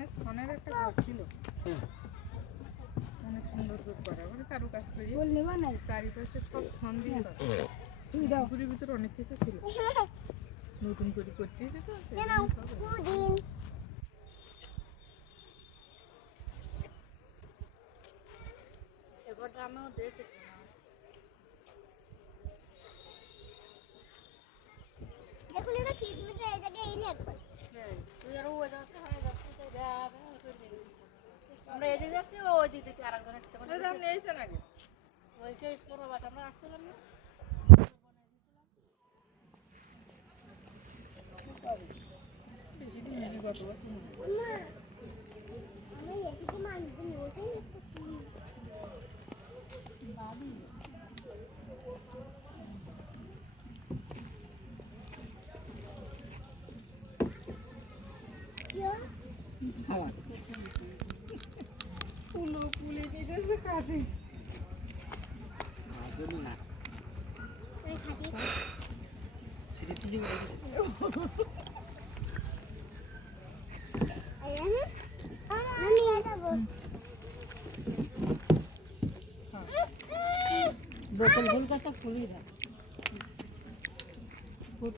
এখানে ছনের একটা ঘর ছিল, অনেক সুন্দর করে করা, মানে কারু কাজ করি চারিপাশে সব ছন দিয়ে পুকুরের ভিতরে অনেক কিছু ছিল, নতুন করে করতেছে তো এবারটা আমিও দেখেছি। দেখুন এটা কি তুমি তো এই জায়গায় এলে একবার তুই আর ওই যাচ্ছে হয়ে যাচ্ছে আমরা এদিকে যাচ্ছি ওই দিক থেকে আরেকজন আসতে পারি আপনি এসেছেন আগে ওই সেই পুরো বাট আমরা আসছিলাম না বেশি দিন হয়নি গত বছর আমি এদিকে মানুষজন ওঠে বাবি পুলো পুলে নিতে কাটে না ওই খাটি ছিড়ে দিলে আমি যাব বকল ফুল का सब फूल ही था